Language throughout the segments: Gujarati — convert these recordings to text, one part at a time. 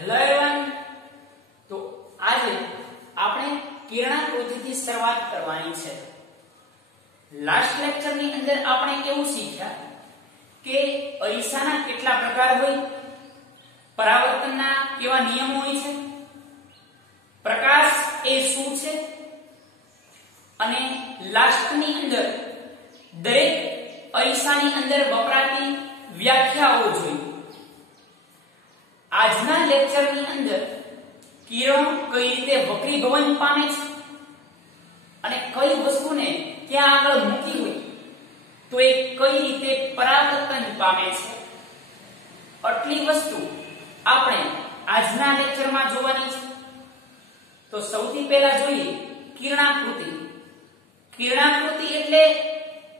હેલો એવરીવન, તો આજે આપણે કિરણાકૃતિથી શરૂઆત કરવાની છે. લાસ્ટ લેક્ચર ની અંદર આપણે એવું શીખ્યા કે અરીસાના કેટલા પ્રકાર હોય, પરાવર્તનના કેવા નિયમો હોય છે, પ્રકાશ એ શું છે અને લાસ્ટ ની અંદર દરેક અરીસાની અંદર વપરાતી વ્યાખ્યાઓ જોઈ. આજના લેક્ચરની અંદર કિરણો કઈ રીતે વક્રીભવન પામે છે અને કઈ વસ્તુને ક્યાં આગળ મૂકી હોય તો એ કઈ રીતે પરાવર્તન પામે છે, આટલી વસ્તુ આપણે આજના લેક્ચરમાં જોવાની છે. તો સૌથી પહેલા જોઈએ કિરણાકૃતિ. કિરણાકૃતિ એટલે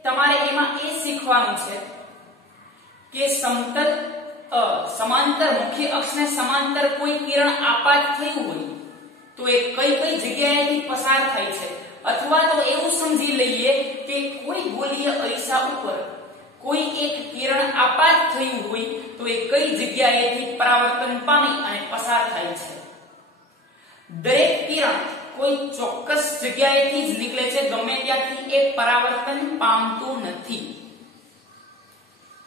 તમારે એમાં એ શીખવાનું છે કે સમતલ સમાંતર મુખ્ય અક્ષને સમાંતર કોઈ કિરણ આપાત થયું હોય તો એ કઈ કઈ જગ્યાએથી પસાર થાય છે, અથવા તો એવું સમજી લઈએ કે કોઈ ગોળીય અરીસા ઉપર કોઈ એક કિરણ આપાત થયું હોય તો એ કઈ જગ્યાએથી પરાવર્તન પામી અને પસાર થાય છે. દરેક કિરણ કોઈ ચોક્કસ જગ્યાએથી જ નીકળે છે, ગમે ત્યાંથી એ પરાવર્તન પામતું નથી.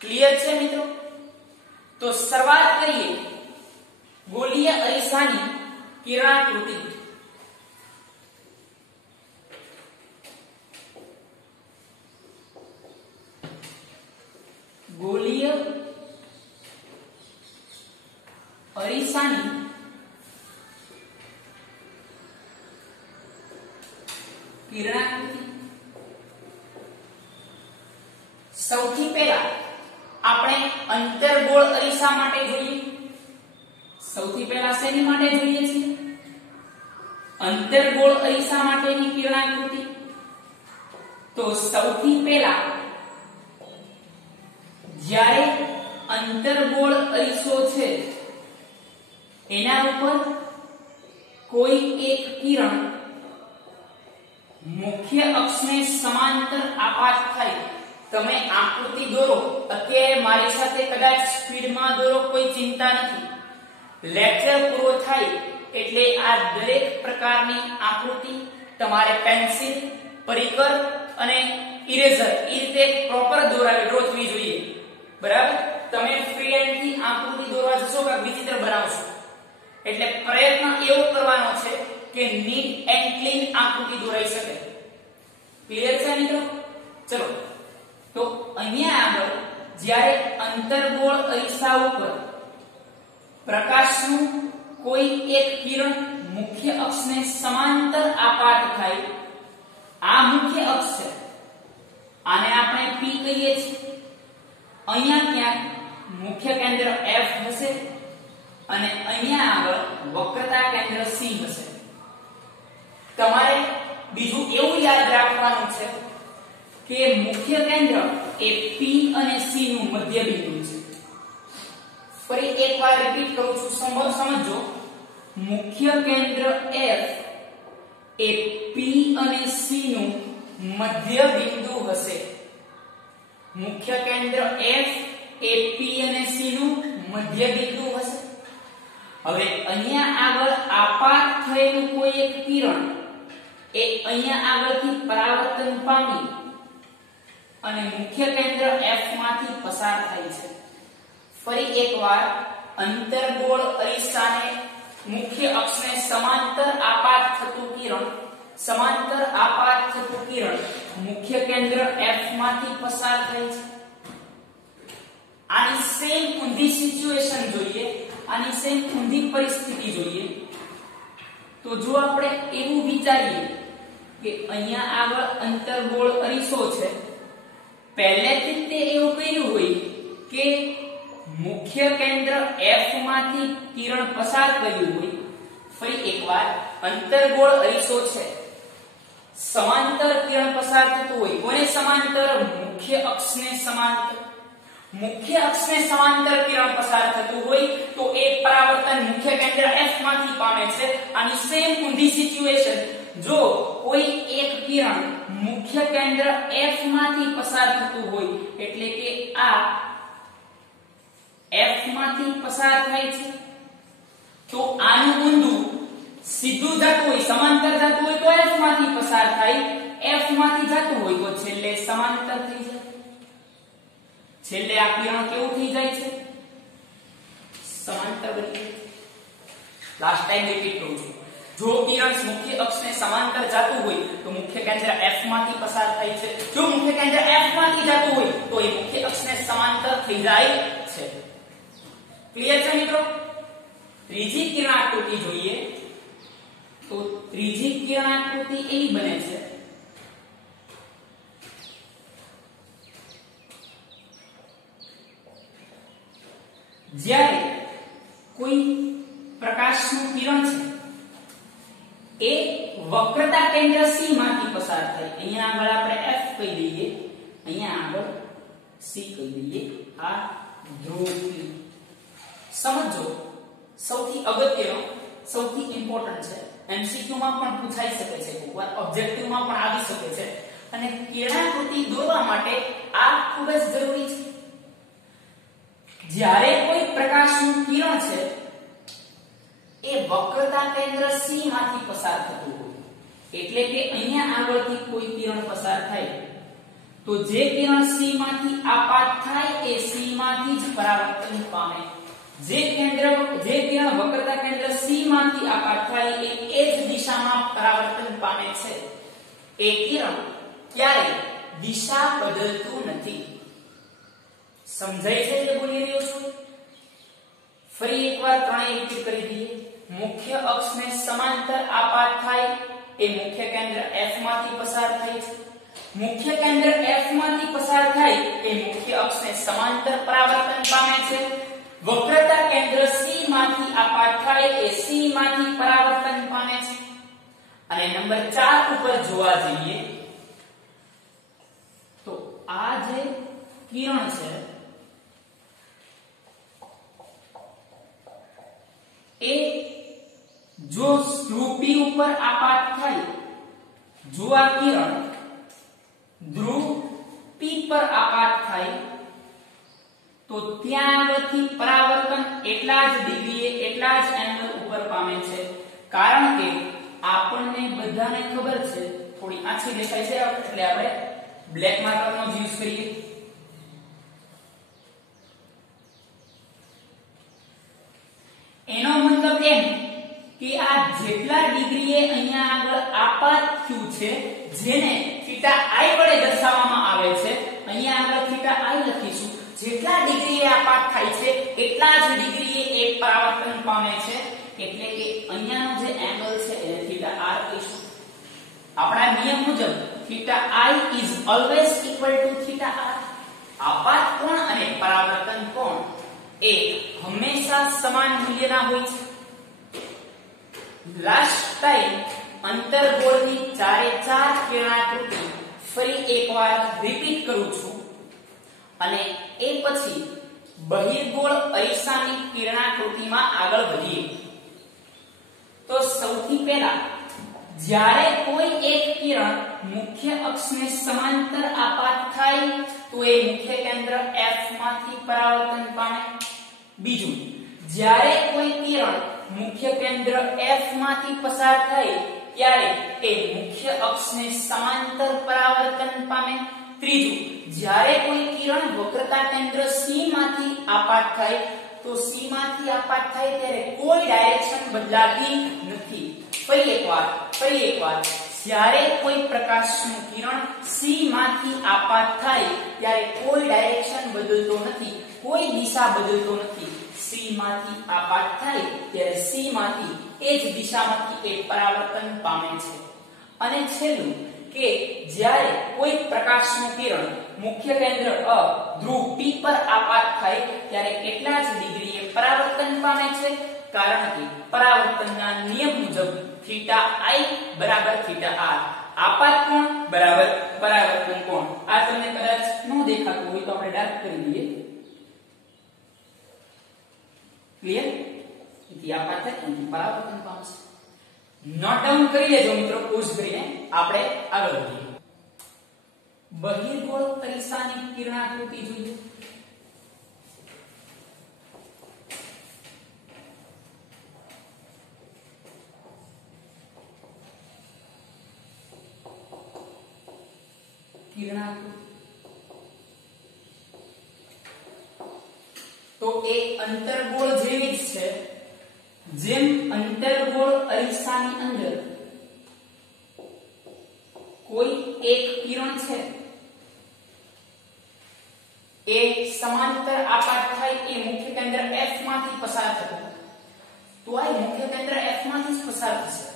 ક્લિયર છે મિત્રો? તો શરૂઆત કરીએ ગોળીય અરીસાની કિરણાકૃતિ. ગોળીય અરીસાની કિરણાકૃતિ. સૌથી પહેલા આપણે અંતર્ગોળ અરીસા માટે જોઈએ. સૌથી પહેલા શેની માટે જોઈએ છીએ? અંતર્ગોળ અરીસા માટેની કિરણાકૃતિ. તો સૌથી પહેલા જ્યારે અંતર્ગોળ અરીસો છે એના ઉપર કોઈ એક કિરણ મુખ્ય અક્ષને સમાંતર આપાત થાય. તમે આકૃતિ દોરો, અત્યારે મારી સાથે કદાચ સ્પીડમાં દોરો, કોઈ ચિંતા નથી. લેક્ચર પૂરો થાય એટલે આ દરેક પ્રકારની આકૃતિ તમારે પેન્સિલ, પરિકર અને ઇરેઝર એ રીતે પ્રોપર દોરવી જોઈએ. બરાબર? તમે ફ્રી હેન્ડથી આકૃતિ દોરવા જશો કે વિચિત્ર બનાવશો, એટલે પ્રયત્ન એવો કરવાનો છે કે નીટ એન્ડ ક્લીન આકૃતિ દોરાઈ શકે. ક્લિયર છે મિત્રો? ચલો, તો અહીંયા આગળ જ્યારે અંતર્ગોળ અરીસા ઉપર પ્રકાશનું કોઈ એક કિરણ મુખ્ય અક્ષને સમાંતર આપાત થાય, આ મુખ્ય અક્ષ છે, આને આપણે P કહીએ છીએ. અહીંયા ક્યાંક મુખ્ય કેન્દ્ર F હશે અને અહીંયા આગળ વક્રતા કેન્દ્ર C હશે. તમારે બીજું એવું યાદ રાખવાનું છે કે મુખ્ય કેન્દ્ર એ P અને C નું મધ્ય બિંદુ છે. ફરી એકવાર રિપીટ કરું છું, સમજો. મુખ્ય કેન્દ્ર F એ P અને C નું મધ્ય બિંદુ હશે. મુખ્ય કેન્દ્ર F એ P અને C નું મધ્ય બિંદુ હશે. હવે અહીંયા આગળ આપાત થયેલું કોઈ એક કિરણ એ અહીંયા આગળથી પરાવર્તન પામી અને મુખ્ય કેન્દ્ર F માંથી પસાર થાય છે. ફરી એકવાર અંતર્ગોળ અરીસાને મુખ્ય અક્ષને સમાંતર આપાત થતું કિરણ મુખ્ય કેન્દ્ર F માંથી પસાર થાય છે. આની સેમ ઊંધી સિચ્યુએશન જોઈએ, આની સેમ ઊંધી પરિસ્થિતિ જોઈએ. તો જો આપણે એવું વિચારીએ કે અહીંયા આગળ અંતર્ગોળ અરીસો છે, પહેલેથી તે એવું કર્યું હોય કે મુખ્ય કેન્દ્ર F માંથી કિરણ પસાર કર્યું હોય. ફરી એકવાર અંતર્ગોળ અરીસો છે, સમાંતર કિરણ પસાર થતું હોય. કોને સમાંતર? મુખ્ય અક્ષને સમાંતર. મુખ્ય અક્ષને સમાંતર કિરણ પસાર થતું હોય તો એ પરાવર્તન મુખ્ય કેન્દ્ર F માંથી પામે છે. આની સેમ ઊંધી સિચ્યુએશન, જો કોઈ એક કિરણ મુખ્ય કેન્દ્ર F માંથી પસાર થતું હોય એટલે કે આ F માંથી પસાર થાય છે તો આનું ઊંધું સીધું જતું હોય, સમાંતર જતું હોય તો f માંથી પસાર થાય, f માંથી જતું હોય તો છેલ્લે સમાંતર થઈ જાય, છેલ્લે આ કિરણ કેવું થઈ જાય છે? સમાંતર બની જાય. લાસ્ટ ટાઈમ રિપીટ કરું છું, જો કિરણ મુખ્ય અક્ષને સમાંતર જતું હોય તો મુખ્ય કેન્દ્ર f માંથી પસાર થાય છે, જો મુખ્ય કેન્દ્ર f માંથી જતું હોય તો એ મુખ્ય અક્ષને સમાંતર થઈ જાય છે. ક્લિયર છે મિત્રો? ત્રીજી કિરણાકૃતિ જોઈએ તો ત્રીજી કિરણાકૃતિ એવી બને છે જ્યારે કોઈ પ્રકાશનું કિરણ છે એ વક્રતા કેન્દ્ર C માંથી પસાર થાય, અહીંયા આગળ આપણે F કહી દઈએ, અહીંયા આગળ C કહી દઈએ, આ ધ્રુવ P. સમજો સૌથી અગત્યનો, સૌથી ઇમ્પોર્ટન્ટ છે, MCQ માં પણ પૂછાઈ શકે છે, એકવાર ઓબ્જેક્ટિવ માં પણ આવી શકે છે, અને કિરણાકૃતિ દોરવા માટે આ ખૂબ જ જરૂરી છે. જ્યારે કોઈ પ્રકાશનું કિરણ છે એ વક્રતા કેન્દ્ર C માંથી પસાર થતું હોય, એટલે કે અહીંયા આગળથી કોઈ કિરણ પસાર થાય તો જે કિરણ C માંથી આપાત થાય એ C માંથી જ પરાવર્તન પામે, જે કિરણ વક્રતા કેન્દ્ર C માંથી આપાત થાય એ જ દિશામાં પરાવર્તન પામે છે. એ કિરણ ક્યારેય દિશા બદલતું નથી. સમજાય છે જે બોલી રહ્યો છું? ફરી એકવાર ત્રણેય રિપીટ કરી દઈએ. મુખ્ય અક્ષને સમાંતર આપાત થાય એ મુખ્ય કેન્દ્ર F માંથી પસાર થાય છે, મુખ્ય કેન્દ્ર F માંથી પસાર થાય એ મુખ્ય અક્ષને સમાંતર પરાવર્તન પામે છે, વક્રતા કેન્દ્ર C માંથી આપાત થાય એ C માંથી પરાવર્તન પામે છે. અને નંબર 4 ઉપર જોવા જઈએ તો આ જે કિરણ છે એ જો ધ્રુવ P ઉપર આપાત થાય, જો આ કિરણ ધ્રુવ P પર આપાત થાય તો ત્યાં આગળથી પરાવર્તન એટલા જ ડિગ્રીએ, એટલા જ એંગલ ઉપર પામે છે. કારણ કે આપણને બધાને ખબર છે, થોડી આછી દેખાય છે એટલે આપણે બ્લેક માર્કરનો યુઝ કરીએ. એનો મતલબ એમ કે આ જેટલા ડિગ્રીએ અહીંયા આગળ આપાત થયું છે, જેને θi વડે દર્શાવવામાં આવે છે, અહીંયા આગળ θi લખીશું, જેટલા ડિગ્રીએ આપાત થાય છે એટલા જ ડિગ્રીએ એ પરાવર્તન પામે છે, એટલે કે અહીંયાનો જે એંગલ છે એને θr કહીશું. આપણા નિયમ મુજબ θi is always equal to θr. આપાત કોણ અને પરાવર્તન કોણ એ હંમેશા સમાન મૂલ્યના હોય છે. લાસ્ટ ટાઈમ અંતર્ગોળની ચારે ચાર કિરણાકૃતિ ફરી એકવાર રિપીટ કરું છું અને એ પછી બહિર્ગોળ અરીસાની કિરણાકૃતિમાં આગળ વધીએ. તો સૌથી પહેલા જ્યારે કોઈ એક કિરણ મુખ્ય અક્ષને સમાંતર આપાત થાય તો એ મુખ્ય કેન્દ્ર F માંથી પરાવર્તન પામે. બીજું, જ્યારે કોઈ કિરણ મુખ્ય કેન્દ્ર F માંથી પસાર થાય ત્યારે એ મુખ્ય અક્ષને સમાંતર પરાવર્તન પામે. ત્રીજું, જ્યારે કોઈ કિરણ વક્રતા કેન્દ્ર C માંથી આપાત થાય તો C માંથી આપાત થાય ત્યારે કોઈ ડાયરેક્શન બદલાતી નથી. ફરી એકવાર જ્યારે કોઈ પ્રકાશનું કિરણ C માંથી આપાત થાય ત્યારે કોઈ ડાયરેક્શન બદલતો નથી, કોઈ દિશા બદલતો નથી. C માંથી આપાત થાય ત્યારે C માંથી એ જ દિશામાંથી એ પરાવર્તન પામે છે. અને છેલ્લું કે જ્યારે કોઈ પ્રકાશનું કિરણ મુખ્ય કેન્દ્ર ધ્રુવ P પર આપાત થાય ત્યારે કેટલા જ ડિગ્રીએ પરાવર્તન પામે છે, કારણ કે પરાવર્તનના નિયમ મુજબ θi બરાબર θr. આપાત કોણ બરાબર પરાવર્તન કોણ. આ તમને કદાચ ન દેખાતું હોય તો આપણે ડાર્ક કરી દઈએ. ક્લિયર? તેથી આપાત થાય તેથી પરાવર્તન પામશે. નોટ ડાઉન કરી લેજો મિત્રો, પોઝ કરીને આપણે આગળ વધીએ. બહિર્ગોળ અરીસાની કિરણાકૃતિ જોઈએ. કિરણાકૃતિ તો એ અંતર્ગોળ જેવી જ છે જેમ અંતર્ગોળ અરીસાની અંદર કોઈ એક કિરણ છે એ સમાંતર આપાત થાય એ મુખ્ય કેન્દ્ર F માંથી પસાર થતું તો આ મુખ્ય કેન્દ્ર F માંથી જ પસાર થશે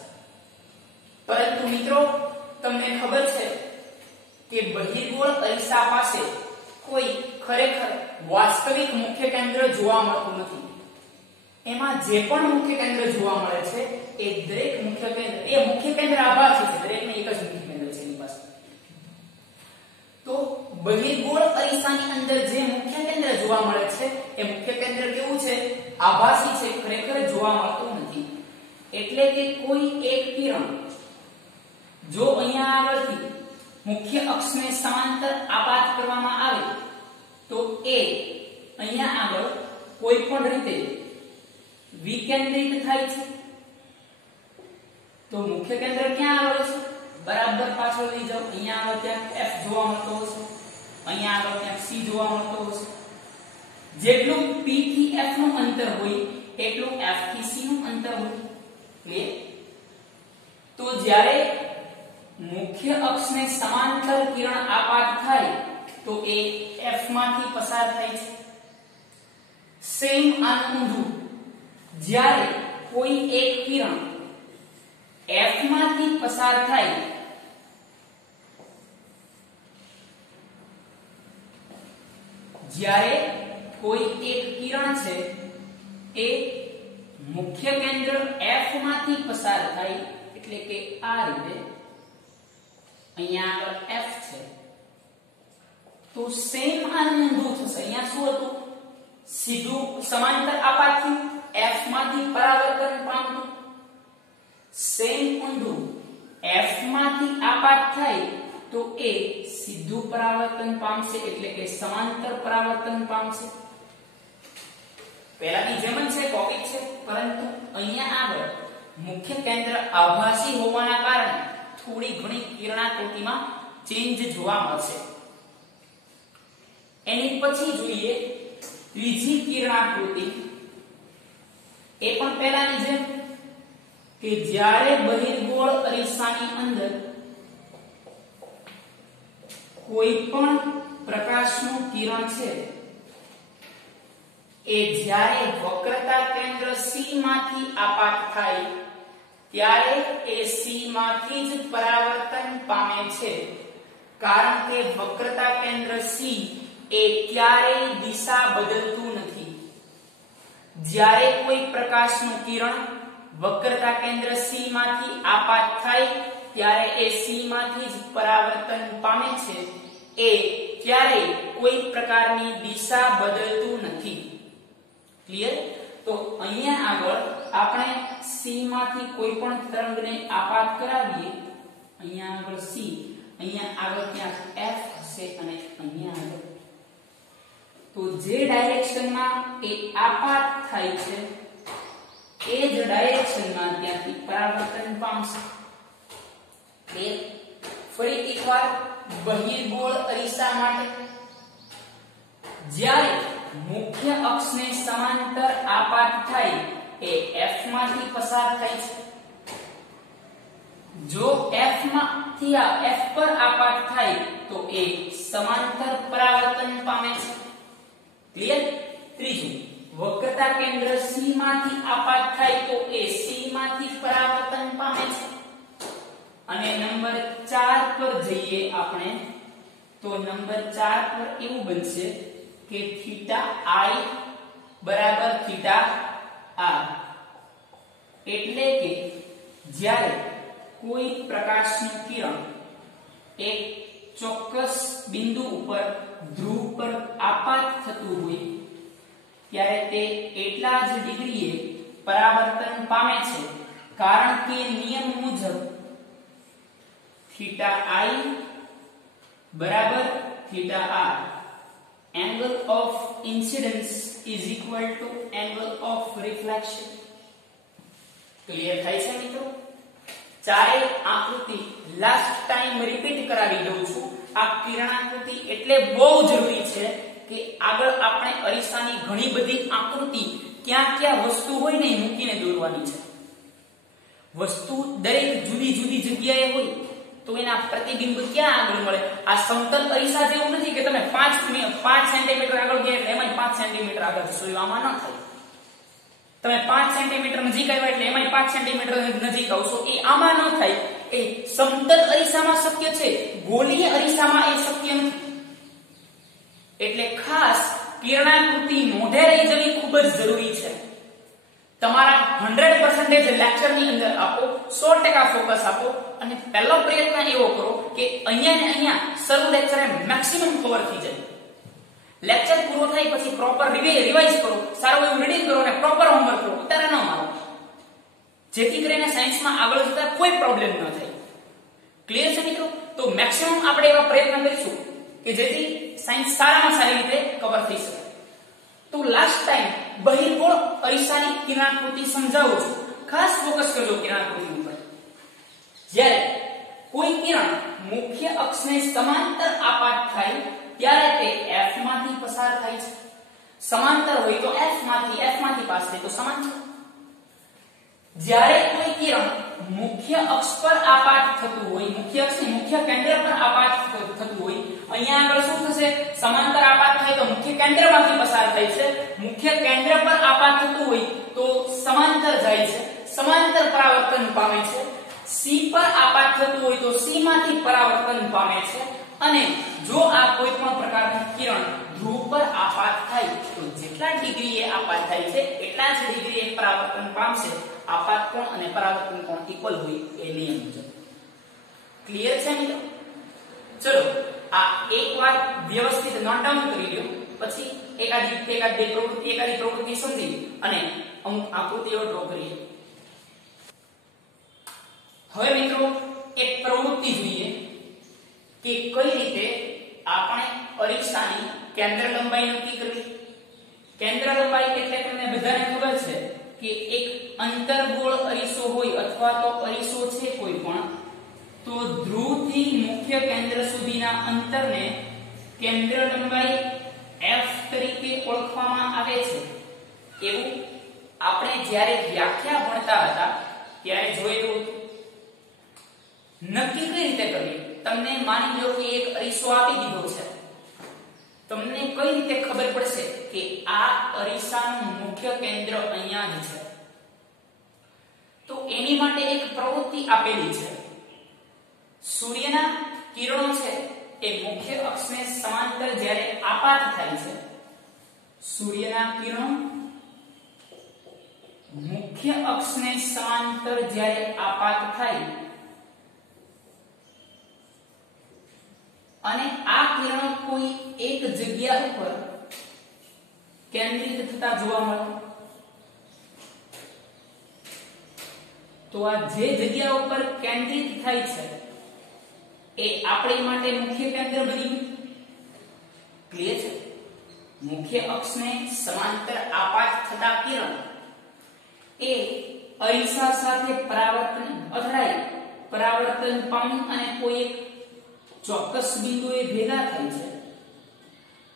પરંતુ મિત્રો તમને ખબર છે કે બહિર્ગોળ અરીસા પાસે કોઈ ખરેખર વાસ્તવિક મુખ્ય કેન્દ્ર જોવા મળતું નથી એમાં જે પણ મુખ્ય કેન્દ્ર જોવા મળે છે એ દરેક મુખ્ય કેન્દ્ર એ મુખ્ય કેન્દ્ર આભાસી છે દરેકને એક જ મુખ્ય કેન્દ્ર છે એની પાસે તો બહિર્ગોળ અરીસાની અંદર જે મુખ્ય કેન્દ્ર જોવા મળે છે એ મુખ્ય કેન્દ્ર કેવું છે આભાસી છે ખરેખર જોવા મળતું નથી એટલે કે કોઈ એક કિરણ જો અહીંયા આગળથી મુખ્ય અક્ષને સમાંતર આપાત કરવામાં આવે તો એ અહીંયા આગળ કોઈ પણ રીતે વિકેન્દ્રિત થાય છે તો મુખ્ય કેન્દ્ર ક્યાં આવેલું છે બરાબર પાછળ લઈ જાઓ અહીંયા આગળ ક્યાંક F જોવા મળતો હશે અહીંયા આગળ ક્યાંક C જોવા મળતો હશે જેટલું P થી F નું અંતર હોય એટલું F થી C નું અંતર હોય ક્લિયર તો જ્યારે મુખ્ય અક્ષને સમાંતર કિરણ આપાત થાય તો એ F માંથી પસાર થાય છે સેમ આનું ઊંધું જ્યારે કોઈ એક કિરણ F માંથી પસાર થાય જ્યારે કોઈ એક કિરણ છે એ મુખ્ય કેન્દ્ર F માંથી પસાર થાય એટલે કે આ રીતે અહીંયા આગળ F છે તો સેમ આનું ઊંધું થશે અહીંયા શું હતું સીધું સમાંતર આપાત થયું F માંથી પરાવર્તન પામતું સેમ ઊંધું F માંથી આપાત થાય તો એ સીધું પરાવર્તન પામશે એટલે કે સમાંતર પરાવર્તન પામશે પહેલાની જેમ જ છે ટોપિક છે પરંતુ અહીંયા આગળ મુખ્ય કેન્દ્ર આભાસી હોવાના કારણે થોડી ઘણી કિરણાકૃતિમાં ચેન્જ જોવા મળશે એની પછી જોઈએ ત્રીજી કિરણાકૃતિ એ પણ પહેલાની જેમ કે જ્યારે બહિર્ગોળ અરીસાની અંદર કોઈ પણ પ્રકાશનું કિરણ છે એ જ્યારે વક્રતા કેન્દ્ર C માંથી આપાત થાય ત્યારે એ C માંથી જ પરાવર્તન પામે છે કારણ કે વક્રતા કેન્દ્ર C એ ક્યારેય દિશા બદલતું નથી જ્યારે કોઈ પ્રકાશનું કિરણ વક્રતા કેન્દ્ર C માંથી આપાત થાય ત્યારે એ C માંથી જ પરાવર્તન પામે છે એ ક્યારેય કોઈ પ્રકારની દિશા બદલતું નથી ક્લિયર તો અહીંયા આગળ આપણે C માંથી કોઈ પણ તરંગને આપાત કરાવીએ અહીંયા આગળ C અહીંયા આગળ ક્યાંક F હશે અને અહીંયા આગળ તો જે ડાયરેક્શનમાં એ આપાત થાય છે એ જ ડાયરેક્શનમાં ત્યાંથી પરાવર્તન પામશે ક્લિયર ફરી એકવાર બહિર્ગોળ અરીસા માટે જ્યારે મુખ્ય અક્ષને સમાંતર આપાત થાય એ F માંથી પસાર થાય છે જો F માંથી આ F પર આપાત થાય તો એ સમાંતર પરાવર્તન પામે છે ક્લિયર ત્રીજું વક્રતા કેન્દ્ર C માંથી આપાત થાય તો એ C માંથી પરાવર્તન પામે છે અને નંબર 4 પર જઈએ આપણે તો નંબર 4 પર એવું બનશે કે થીટા I બરાબર થીટા R એટલે કે જ્યારે કોઈ પ્રકાશનું કિરણ એક ચોક્કસ બિંદુ ઉપર ધ્રુવ પર આપાત થતું હોય ત્યારે તે એટલા જ ડિગ્રીએ પરાવર્તન પામે છે કારણ કે નિયમ મુજબ થીટા I બરાબર theta R angle of incidence is equal to angle of reflection clear થાય છે મિત્રો ચારે આકૃતિ લાસ્ટ ટાઈમ રિપીટ કરાવી દઉં છું આ કિરણાકૃતિ એટલે બહુ જરૂરી છે કે આગળ આપણે અરીસાની ઘણી બધી આકૃતિ ક્યાં ક્યાં વસ્તુ હોય ને મૂકીને દોરવાની છે. વસ્તુ દરેક જુદી જુદી જગ્યાએ હોય તો એના પ્રતિબિંબ ક્યાં આગળ મળે. આ સમતલ અરીસા જેવું નથી કે તમે 5 સેન્ટીમીટર આગળ ગયા એટલે એમાં 5 સેન્ટીમીટર આગળ જશો. આમાં ન થાય. તમે 5 સેન્ટીમીટર નજીક આવ્યા એટલે એમાં 5 સેન્ટીમીટર નજીક આવશો. એ આમાં ન થાય. એ સમતલ અરીસામાં શક્ય છે, ગોળીય અરીસામાં એ શક્ય નથી. એટલે ખાસ કિરણાકૃતિ મોઢે રહી જવી ખૂબ જ જરૂરી છે. તમારા 100% લેક્ચરની અંદર આપો, 100% ફોકસ આપો અને પહેલો પ્રયત્ન એવો કરો કે અહીંયા ને અહીંયા સર્વ લેક્ચરે મેક્સિમમ કવર થઈ જાય. લેક્ચર પૂરો થાય પછી પ્રોપર રિવાઇઝ કરો, સારું એવું રીડિંગ કરો અને પ્રોપર હોમવર્ક કરો. ઉતારા ન મારો, જેથી કરીને સાયન્સમાં આગળ જતા કોઈ પ્રોબ્લેમ ન થાય. ક્લિયર છે મિત્રો? તો મેક્સિમમ આપણે એવા પ્રયત્ન કરીશું કે જેથી સાયન્સ સારામાં સારી રીતે કવર થઈ શકે. તો લાસ્ટ ટાઈમ બહિર્ગોળ અરીસાની કિરણાકૃતિ સમજાવું છું. ખાસ ફોકસ કરજો કિરણાકૃતિ ઉપર. જ્યારે કોઈ કિરણ મુખ્ય અક્ષને સમાંતર આપાત થાય ત્યારે તે F માંથી પસાર થાય છે. સમાંતર હોય તો F માંથી પાસ થાય તો સમાંતર. જ્યારે કોઈ કિરણ મુખ્ય અક્ષ પર આપાત થતું હોય, મુખ્ય અક્ષની મુખ્ય કેન્દ્ર પર આપાત થતું હોય, અહીંયા આગળ શું થશે? સમાંતર આપાત થાય તો મુખ્ય કેન્દ્રમાંથી પસાર થાય છે. મુખ્ય કેન્દ્ર પર આપાત થતું હોય તો સમાંતર જાય છે, સમાંતર પરાવર્તન પામે છે. C પર આપાત થતું હોય તો C માંથી પરાવર્તન પામે છે. અને જો આ કોઈ પણ પ્રકારની કિરણ ધ્રુવ પર આપાત થાય તો જેટલા ડિગ્રીએ આપાત થાય છે એટલા જ ડિગ્રીએ પરાવર્તન પામશે. આપાત કોણ અને પરાવર્તન કોણ ઇક્વલ હોય એ નિયમ મુજબ. ક્લિયર છે મિત્રો? ચલો આ એકવાર વ્યવસ્થિત નોટ ડાઉન કરી લ્યો, પછી એકાદી પ્રવૃત્તિ સમજી અને અમુક આકૃતિઓ ડ્રો કરીએ. હવે મિત્રો એક પ્રવૃત્તિ જોઈએ કે કઈ રીતે આપણે અરીસાની કેન્દ્ર લંબાઈ નક્કી કરવી. કેન્દ્ર લંબાઈ એટલે તમને બધાને ખબર છે કે એક અંતર્ગોળ અરીસો હોય અથવા તો અરીસો છે કોઈ પણ, તો ધ્રુવથી મુખ્ય કેન્દ્ર સુધીના અંતરને કેન્દ્ર લંબાઈ f તરીકે ઓળખવામાં આવે છે. એવું આપણે જ્યારે વ્યાખ્યા ભણતા હતા ત્યારે જોયેલું. નક્કી કઈ રીતે કરીએ? તમને માની લો કે એક અરીસો આપી દીધો છે, તમને કઈ રીતે ખબર પડશે કે આ અરીસાનું મુખ્ય કેન્દ્ર અહીંયા જ છે? તો એની માટે એક પ્રવૃત્તિ આપેલી છે. સૂર્યના કિરણો છે એ મુખ્ય અક્ષને સમાંતર જ્યારે આપાત થાય છે, સૂર્યના કિરણો મુખ્ય અક્ષને સમાંતર જ્યારે આપાત થાય અને આ કિરણો કોઈ એક જગ્યા ઉપર કેન્દ્રિત થતા જોવા મળે, તો આ જે જગ્યા ઉપર કેન્દ્રિત થાય છે એ આપણી માટે મુખ્ય કેન્દ્ર બની ગયું. ક્લિયર છે? મુખ્ય અક્ષને સમાંતર આપાત થતા કિરણ એ અરીસા સાથે પરાવર્તન અથડાઈ પરાવર્તન પામી અને કોઈ એક ચોક્કસ બિંદુએ ભેગા થાય છે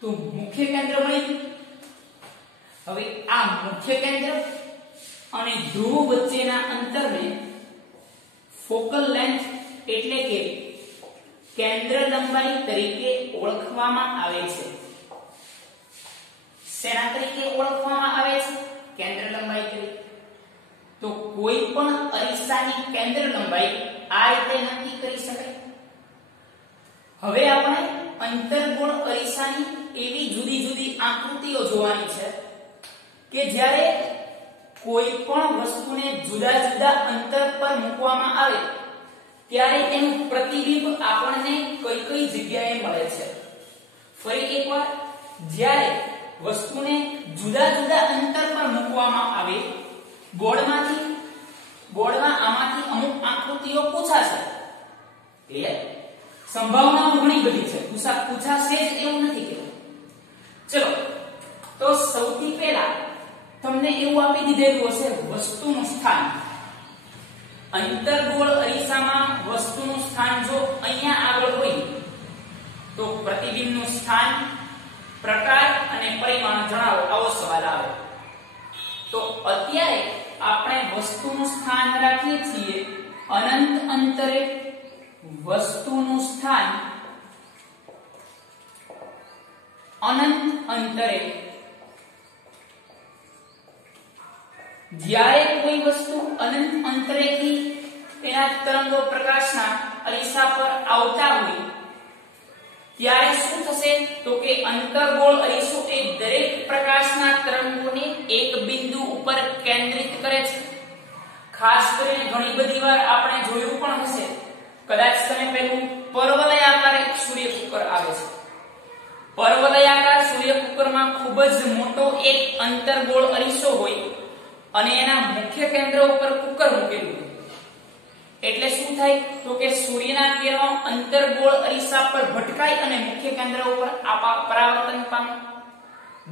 તો મુખ્ય કેન્દ્ર મળી ગયું. હવે આ મુખ્ય કેન્દ્ર અને ધ્રુવ વચ્ચેના અંતરને ફોકલ લેન્થ એટલે કે કેન્દ્ર લંબાઈ તરીકે ઓળખવામાં આવે છે. શેના તરીકે ઓળખવામાં આવે છે? કેન્દ્ર લંબાઈ તરીકે. તો કોઈ પણ અરીસાની કેન્દ્ર લંબાઈ આ રીતે નક્કી કરી શકાય. હવે આપણે અંતર્ગોળ અરીસાની એવી જુદી જુદી આકૃતિઓ જોવાની છે કે જ્યારે કોઈ પણ વસ્તુને જુદા જુદા અંતર પર મૂકવામાં આવે ત્યારે એનું પ્રતિબિંબ આપણને કઈ કઈ જગ્યાએ મળે છે. ફરી એકવાર, જ્યારે વસ્તુને જુદા જુદા અંતર પર મૂકવામાં આવે બોર્ડમાં આમાંથી અમુક આકૃતિઓ પૂછાશે. ક્લિયર? સંભાવનાઓ ઘણી બધી છે, પૂછાશે જ એવું નથી કે. ચલો તો સૌથી પહેલા તમને એવું આપી દીધેલું હશે વસ્તુનું સ્થાન. અંતર્ગોળ અરીસામાં વસ્તુનું સ્થાન જો અહીંયા આગળ હોય તો પ્રતિબિંબનું સ્થાન, પ્રકાર અને પરિમાણ જણાવો, આવો સવાલ આવે. તો અત્યારે આપણે વસ્તુનું સ્થાન રાખીએ છીએ અનંત અંતરે. વસ્તુનું સ્થાન અનંત અંતરે. જ્યારે કોઈ વસ્તુ અનંત અંતરેથી તેના તરંગો પ્રકાશના અરીસા પર આવતા હોય ત્યારે શું થશે? તો કે અંતર્ગોળ અરીસો એ દરેક પ્રકાશના તરંગોને એક બિંદુ ઉપર કેન્દ્રિત કરે છે. ખાસ કરીને ઘણી બધી વાર આપણે જોયું પણ હશે, કદાચ તમે પેલું પર્વલયાકાર એક સૂર્ય કુકર આવે છે. પર્વલયાકાર સૂર્ય કુકરમાં ખૂબ જ મોટો એક અંતર્ગોળ અરીસો હોય અને એના મુખ્ય કેન્દ્ર ઉપર કુકર મૂકેલું હોય. એટલે શું થાય? તો કે સૂર્યના કિરણો અંતર્ગોળ અરીસા પર ભટકાય અને મુખ્ય કેન્દ્ર ઉપર પરાવર્તન પામે,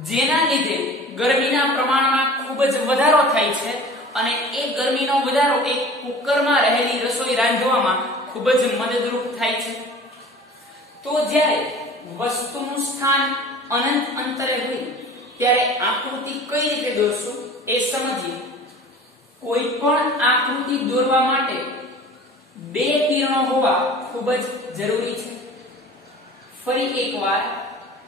જેના લીધે ગરમીના પ્રમાણમાં ખૂબ જ વધારો થાય છે અને એ ગરમીનો વધારો એ કુકરમાં રહેલી રસોઈ રાંધવામાં ખૂબ જ મદદરૂપ થાય છે. તો જ્યારે વસ્તુનું સ્થાન અનંત અંતરે હોય ત્યારે આકૃતિ કઈ રીતે દોરશું એ સમજીએ. કોઈ પણ આકૃતિ દોરવા માટે બે કિરણો હોવા ખૂબ જ જરૂરી છે. ફરી એકવાર,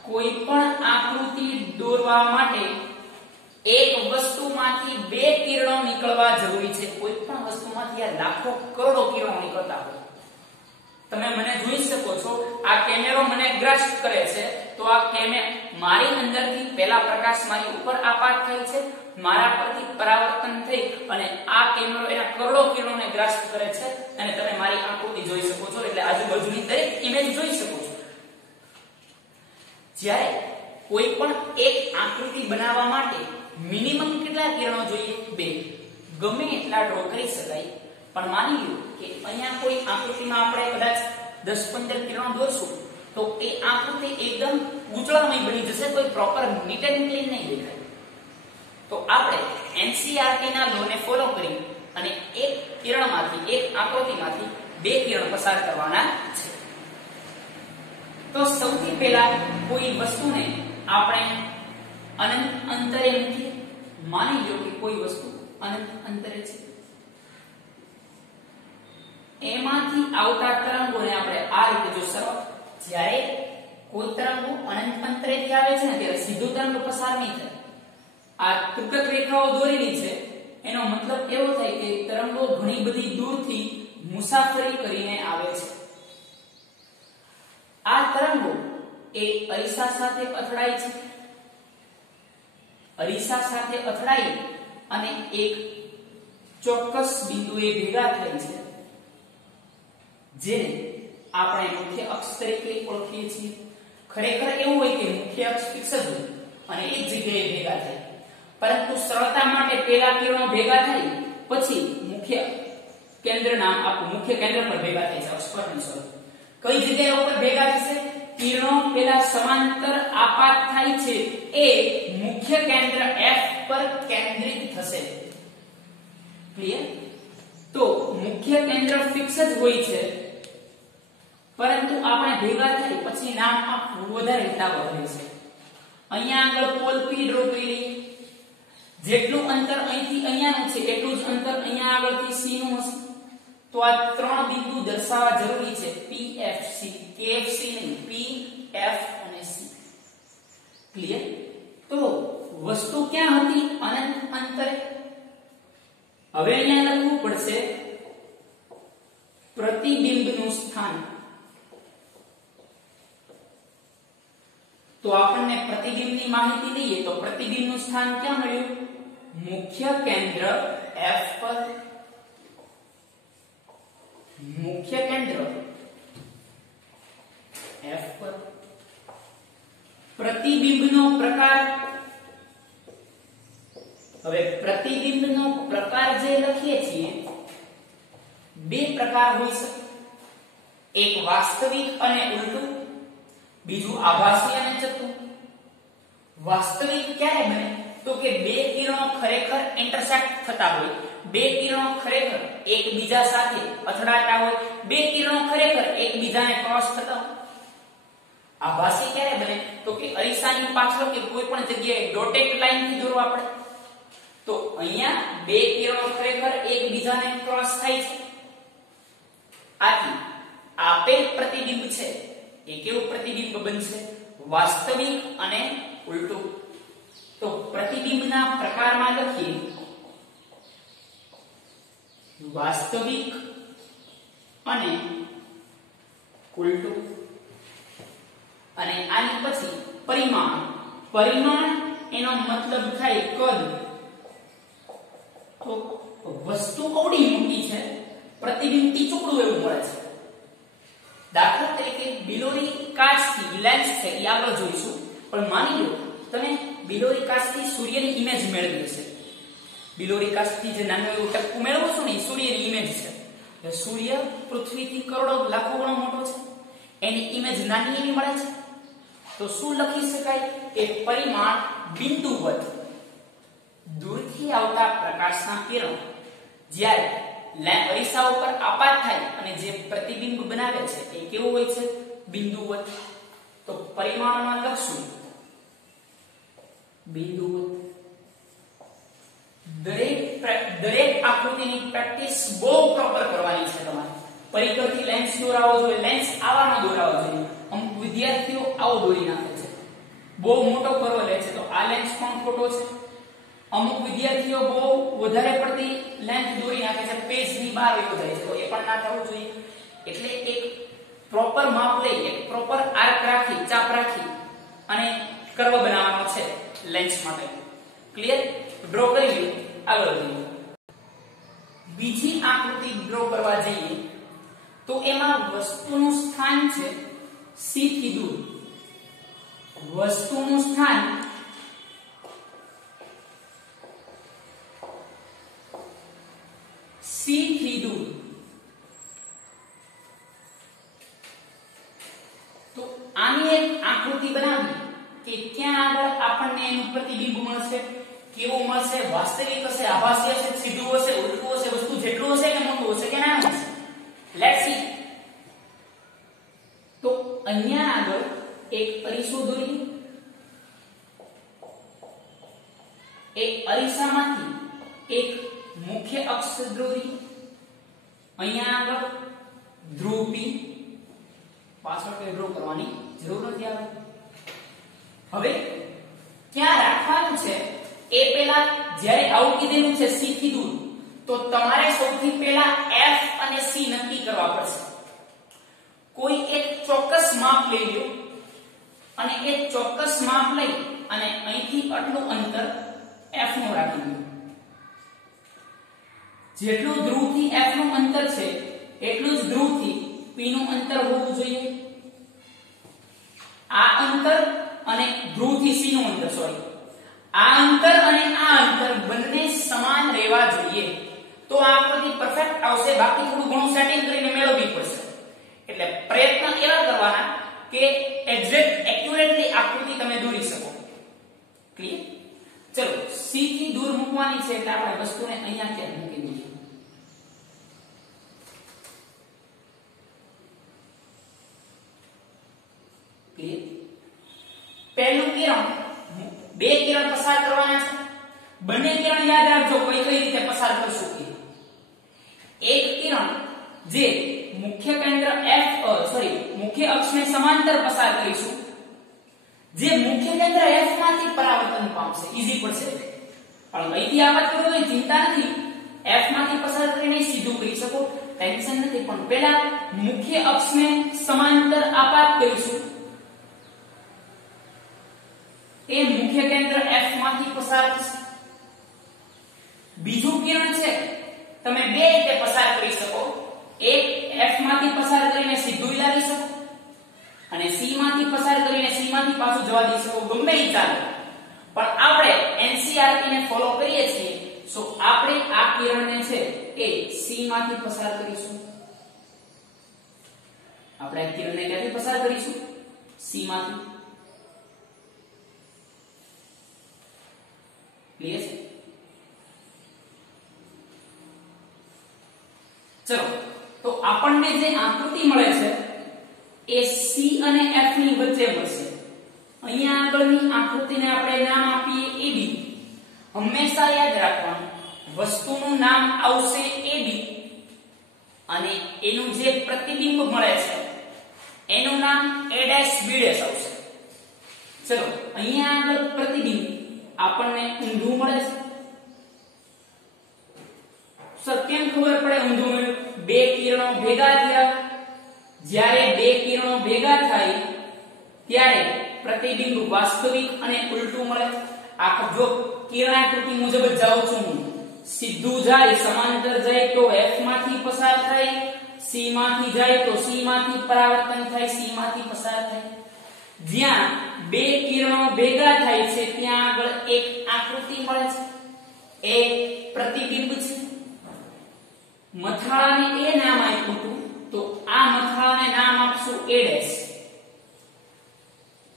કોઈ પણ આકૃતિ દોરવા માટે એક વસ્તુમાંથી બે કિરણો નીકળવા જરૂરી છે. કોઈ પણ વસ્તુમાંથી આ લાખો કરોડો કિરણો નીકળતા હોય. તમે મને જોઈ શકો છો, આ કેમેરો મને ગ્રાસ્પ કરે છે તો આ મારી અંદરથી પહેલા પ્રકાશ મારી ઉપર આપાત થાય છે, મારા પરથી પરાવર્તન થઈ અને આ કેમેરો એના કરોડો કિરણોને ગ્રાસ્પ કરે છે અને તમે મારી આકૃતિ જોઈ શકો છો. એટલે આજુબાજુની દરેક ઇમેજ જોઈ શકો છો. જ્યારે કોઈ પણ એક આકૃતિ બનાવવા માટે મિનિમમ કેટલા કિરણો જોઈએ? બે. ગમે એટલા ડ્રો કરી શકાય, પણ માની લો કે અહીંયા કોઈ આકૃતિમાં આપણે કદાચ 10-15 કિરણો દોરશું તો એ આકૃતિ એકદમ ગૂંચળામય બની જશે, કોઈ પ્રોપર નીટ એન્ડ ક્લીન નહીં દેખાય. તો આપણે એનસીઈઆરટી ના લોને ફોલો કરી અને એક કિરણમાંથી, એક આકૃતિમાંથી બે કિરણ પસાર કરવાના છે. તો સૌથી પહેલા કોઈ વસ્તુને આપણે અનંત અંતરે મૂકીએ. માની લો કે કોઈ વસ્તુ અનંત અંતરે છે, એમાંથી આવતા તરંગોને આપણે આ રીતે જોશું. જ્યારે કોઈ તરંગો અનંત અંતરેથી આવે છે ને ત્યારે સીધો તરંગ પસાર નહીં થાય. આ ત્રિકટ રેખાઓ દોરેલી છે એનો મતલબ એવો થાય કે તરંગો ઘણી બધી દૂરથી મુસાફરી કરીને આવે છે. આ તરંગો એ અરીસા સાથે અથડાય છે. અરીસા સાથે અથડાઈ અને એક ચોક્કસ બિંદુએ ભેગા થાય છે, જેને આપણે મુખ્ય અક્ષ તરીકે ઓળખીએ છીએ. ખરેખર એવું હોય કે મુખ્ય અક્ષ ફિક્સ જ હોય અને એક જગ્યાએ ભેગા થાય, પરંતુ સરળતા માટે પહેલા કિરણો ભેગા થાય પછી મુખ્ય કેન્દ્ર નામ આપું. મુખ્ય કેન્દ્ર પર ભેગા થાય છે અક્ષ પર. કઈ જગ્યાએ ઉપર ભેગા થશે? કિરણો પેલા સમાંતર આપાત થાય છે એ મુખ્ય કેન્દ્ર F પર કેન્દ્રિત થશે. ક્લિયર? તો મુખ્ય કેન્દ્ર ફિક્સ જ હોય છે, પરંતુ આપણે ભેગા થાય પછી નામ આપવું વધારે હિતાવહ રહેશે. અહીંયા આગળ પોલ P ડ્રો કરી લઈએ. જેટલું અંતર અહીંથી અહીંયાનું છે એટલું જ અંતર અહીંયા આગળથી C નું હશે. તો આ ત્રણ બિંદુ દર્શાવવા જરૂરી છે. PFC, KFC નહીં, PF અને C. ક્લિયર? તો વસ્તુ ક્યાં હતી? અનંત અંતરે. હવે અહીંયા લખવું પડશે પ્રતિબિંબનું સ્થાન. તો આપણને પ્રતિબિંબની માહિતી લઈએ તો પ્રતિબિંબનું સ્થાન ક્યાં મળ્યું? મુખ્ય કેન્દ્ર F પર. મુખ્ય કેન્દ્ર F પર. પ્રતિબિંબનો પ્રકાર. હવે પ્રતિબિંબનો પ્રકાર જે લખીએ છીએ બે પ્રકાર હોઈ શકે. એક વાસ્તવિક અને ઉલટું, બીજું આભાસી અને ચતું. વાસ્તવિક ક્યારે બને? તો કે બે કિરણો ખરેખર ઇન્ટરસેક્ટ થતા હોય, બે કિરણો ખરેખર એકબીજા સાથે અથડાતા હોય, બે કિરણો ખરેખર એકબીજાને ક્રોસ થતા હોય. આભાસી ક્યારે બને તો કે અરીસાની પાછળ કે કોઈ પણ જગ્યાએ ડોટેડ લાઈન થી દોરવા પડે તો અહીંયા બે કિરણો ખરેખર એકબીજાને ક્રોસ થાય છે આથી આપેલ પ્રતિબિંબ છે એ કેવું પ્રતિબિંબ બનશે વાસ્તવિક અને ઉલટું તો પ્રતિબિંબના પ્રકારમાં લખીએ વાસ્તવિક અને ઉલટું અને આની પછી પરિમાણ પરિમાણ એનો મતલબ થાય કદ તો વસ્તુ કવડી મોટી છે પ્રતિબિંબ ટીચુકડું એવું મળે છે દાખલા તરીકે બિલોરી કાચથી લેન્સ છે એ આગળ જોઈશું પણ માની લો તમે બિલોરી કાચથી સૂર્યની ઇમેજ મેળવી છે બિલોરી કાચથી જે નાનું એવું ટપકું મેળવો છો ને સૂર્યની ઇમેજ છે સૂર્ય પૃથ્વીથી કરોડો લાખો ગણો મોટો છે એની ઇમેજ નાની એવી મળે છે તો શું લખી શકાય કે પરિમાણ બિંદુવત દૂરથી આવતા પ્રકાશના કિરણો જ્યારે અરીસા ઉપર આપાત થાય અને જે પ્રતિબિંબ બનાવે છે એ કેવું હોય છે બિંદુવત તો પરિમાણમાં લખશું બિંદુવત દરેક આકૃતિની પ્રેક્ટિસ બહુ પ્રોપર કરવાની છે તમારે પરિકરથી લેન્સ દોરાવો જોઈએ લેન્સ આવાનો દોરાવો જોઈએ અમુક વિદ્યાર્થીઓ આવો દોરી નાખે છે બહુ મોટો કરવો લે છે તો આ લેન્સ પણ ખોટો છે અમુક વિદ્યાર્થીઓ બહુ વધારે પડતી લેન્થ દોરી નાખે છે પેજની બહાર વયો જાય છે તો એ પણ ના થવું જોઈએ એટલે એક પ્રોપર માપ લઈ એક પ્રોપર આર્ક રાખી ચાપ રાખી અને કર્વ બનાવવાનો છે લેન્સ માટે ક્લિયર ડ્રો કરી લો આગળ વધીએ બીજી આકૃતિ ડ્રો કરવા જઈએ તો એમાં વસ્તુનું સ્થાન છે C થી દૂર વસ્તુનું સ્થાન C થી દૂર તો આની એક આકૃતિ બનાવી કે ક્યાં આગળ આપણને એનું પ્રતિબિંબ મળશે કેવું મળશે વાસ્તવિક હશે આભાસી હશે સીધું હશે ઉલટું હશે વસ્તુ જેટલું હશે કે મોટું હશે કે નાનું હશે લેટ્સ સી તો અહીંયા આગળ એક અરીસો દોરી એક અરીસામાંથી એક મુખ્ય અક્ષ દોરી અહીંયા આગળ ધ્રુવ P પાછળ કે ડ્રો કરવાની જરૂર નથી આવે હવે ક્યાં રાખવાનું છે એ પહેલા જ્યારે આવું કીધેલું છે C થી દૂર તો તમારે સૌથી પહેલા F અને C નક્કી કરવા પડશે કોઈ એક ચોક્કસ માપ લઈ લો અને એ ચોક્કસ માપ લઈ અને અહીંથી આટલું અંતર F નું રાખી લો જેટલું ધ્રુવથી F નું અંતર છે એટલું જ ધ્રુવથી P નું અંતર હોવું જોઈએ આ અંતર અને ધ્રુવથી C નું અંતર સોરી આ અંતર અને આ અંતર બંને સમાન રહેવા જોઈએ તો આ આકૃતિ પરફેક્ટ આવશે બાકી થોડું ઘણું સેટિંગ કરીને મેળવવી પડશે એટલે પ્રયત્ન એવા કરવાના કે એક્ઝેક્ટ એક્યુરેટલી આકૃતિ તમે દોરી શકો ક્લિયર ચલો C થી દૂર મૂકવાની છે એટલે આપણે વસ્તુને અહીંયા ક્યાં મૂકી દઈએ ક્લિયર પહેલું કિરણ બે કિરણ પસાર કરવાના છે બંને કિરણ યાદ રાખજો કઈ રીતે પસાર કરશું એક કિરણ જે મુખ્ય કેન્દ્ર મુખ્ય અક્ષને સમાંતર પસાર કરીશું જે મુખ્ય કેન્દ્ર F માંથી પરાવર્તન પામશે ઈઝી પડશે પણ અહીંથી આ વાત કરવાની ચિંતા નથી F માંથી પસાર કરીને સીધું કરી શકો ટેન્શન નથી પણ પહેલા મુખ્ય અક્ષને સમાંતર આપાત કરીશું એ મુખ્ય કેન્દ્ર F માંથી પસાર થશે બીજું કિરણ છે તમે બે રીતે પસાર કરી શકો એક F માંથી પસાર કરીને સીધું લાવી શકો અને C માંથી પસાર કરીને C માંથી પાછું જવા દઈ શકો ગમે એ ચાલે પણ આપણે NCERT ને ફોલો કરીએ છીએ સો આપણે આ કિરણને છે એ C માંથી પસાર કરીશું આપણે આ કિરણને ક્યાંથી પસાર કરીશું C માંથી ક્લિયર ચલો તો આપણને જે આકૃતિ મળે છે એ C અને F ની વચ્ચે મળશે. અહીંયા આગળની આકૃતિને આપણે નામ આપીએ AB. હંમેશા યાદ રાખવાનું વસ્તુનું નામ આવશે AB અને એનું જે પ્રતિબિંબ મળે છે એનું નામ A' B' આવશે. ચલો અહીંયા આગળ પ્રતિબિંબ આપણને ઊંધું મળે છે. સર કેમ ખબર પડે ઊંધું મળ્યું? બે કિરણો ભેગા થયા. જ્યારે બે કિરણો ભેગા થાય ત્યારે પ્રતિબિંબ વાસ્તવિક અને ઉલટું મળે. આ જો કિરણાકૃતિ મુજબ જ જાઉં છું હું, સીધું જાય સમાંતર જાય તો F માંથી પસાર થાય, C માંથી જાય તો C માંથી પરાવર્તન થાય, C માંથી પસાર થાય. જ્યાં બે કિરણો ભેગા થાય છે ત્યાં આગળ એક આકૃતિ મળે છે, એ પ્રતિબિંબ છે. મથાળાને એ નામ આપ્યું હતું તો આ મથાળાને નામ આપશું A'.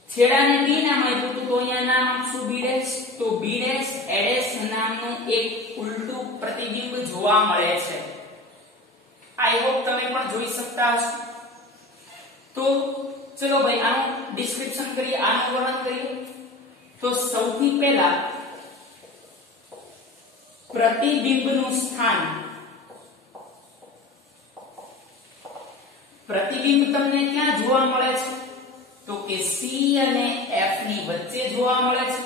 છેડાને B નામ આપ્યું હતું તો અહીંયા નામ આપશું B'. તો B' A' નામનું એક ઉલટું પ્રતિબિંબ જોવા મળે છે. આઈ હોપ તમે પણ જોઈ શકતા હશો. તો ચલો ભાઈ આનું ડિસ્ક્રિપ્શન કરીએ, આનું વર્ણન કરીએ. તો સૌથી પહેલા પ્રતિબિંબનું સ્થાન. પ્રતિબિંબ તમને ક્યાં જોવા મળે છે? તો કે C અને F ની વચ્ચે જોવા મળે છે.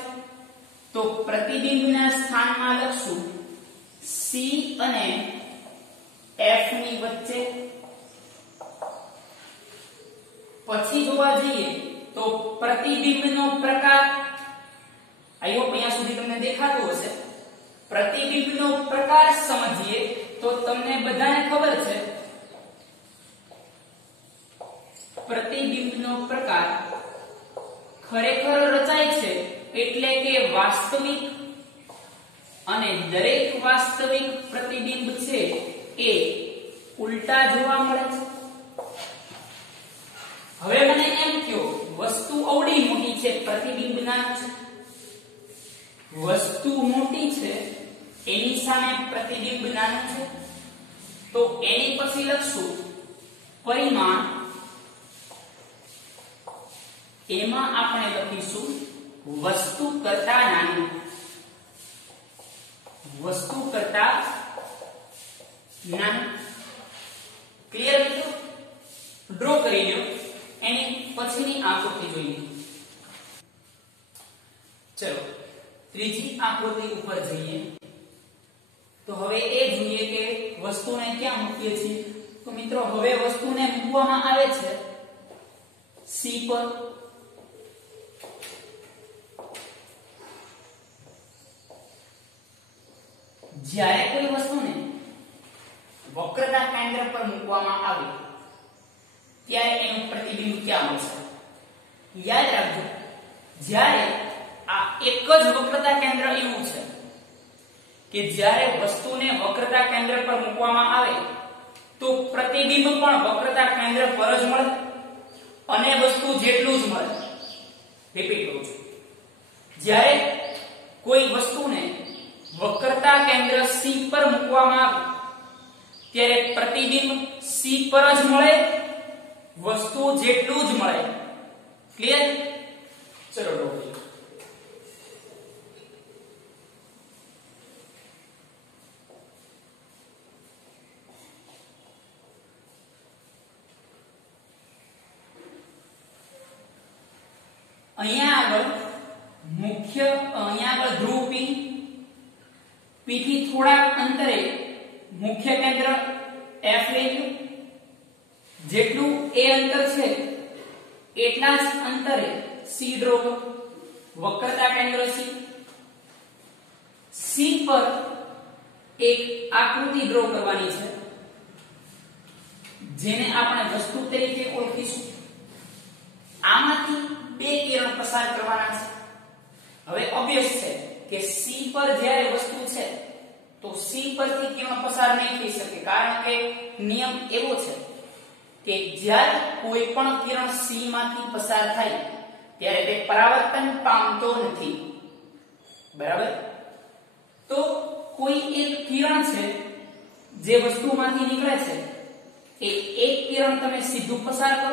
તો પ્રતિબિંબના સ્થાનમાં લખશું C અને F ની વચ્ચે. પછી જોવા જઈએ તો પ્રતિબિંબનો પ્રકાર. આઈ હોપ અહીંયા સુધી તમને દેખાતું હશે. પ્રતિબિંબનો પ્રકાર સમજીએ તો તમને બધાને ખબર છે પ્રતિબિંબનો પ્રકાર ખરેખર રચાય છે એટલે કે વાસ્તવિક અને દરેક વાસ્તવિક પ્રતિબિંબ છે એ ઉલટા જોવા મળે છે. હવે મને એમ કહો, વસ્તુ અવડી મોટી છે, પ્રતિબિંબ નાનું છે. વસ્તુ મોટી છે એની સામે પ્રતિબિંબ નાનું છે તો એની પછી લખશું પરિમાણ. એમાં આપણે લખીશું વસ્તુ કરતા નાનું. વસ્તુ કરતા નાનું. ક્લિયર મિત્રો? ડ્રો કરી લો. એની પછીની આકૃતિ જોઈએ. ચલો ત્રીજી આકૃતિ ઉપર જઈએ. તો હવે એ જોઈએ કે વસ્તુને ક્યાં મૂકીએ છીએ. તો મિત્રો હવે વસ્તુને મૂકવામાં આવે છે C પર. જ્યારે કોઈ વસ્તુને વક્રતા કેન્દ્ર પર મૂકવામાં આવે ત્યારે એનું પ્રતિબિંબ ક્યાં મળશે? યાદ રાખજો, જ્યારે આ એક જ વક્રતા કેન્દ્ર એવું છે કે જ્યારે વસ્તુને વક્રતા કેન્દ્ર પર મૂકવામાં આવે તો પ્રતિબિંબ પણ વક્રતા કેન્દ્ર પર જ મળે અને વસ્તુ જેટલું જ મળે. રિપીટ કરું છું, જ્યારે કોઈ વસ્તુને વક્રતા કેન્દ્ર C પર મૂકવામાં આવે ત્યારે પ્રતિબિંબ C પર જ મળે, વસ્તુ જેટલું જ મળે. ક્લિયર? ચલો ડ્રો કરીએ. અહીંયા આગળ ધ્રુવ P થી થોડાક અંતરે મુખ્ય કેન્દ્ર F લઈ લો. જેટલું એ અંતર છે એટલા જ અંતરે C ડ્રો કરો. વક્રતા કેન્દ્ર C પર એક આકૃતિ ડ્રો કરવાની છે જેને આપણે વસ્તુ તરીકે ઓળખીશું. આમાંથી બે કિરણ પસાર કરવાના છે. હવે ઓબ્વિયસ છે કે C પર જ્યારે વસ્તુ છે તો C પરથી કિરણ પસાર નહીં થઈ શકે, કારણ કે નિયમ એવો છે કે જ્યારે કોઈ પણ કિરણ C માંથી પસાર થાય ત્યારે તે પરાવર્તન પામતો નથી. બરાબર? તો કોઈ એક કિરણ છે જે વસ્તુમાંથી નીકળે છે, એ એક કિરણ તમે સીધું પસાર કરો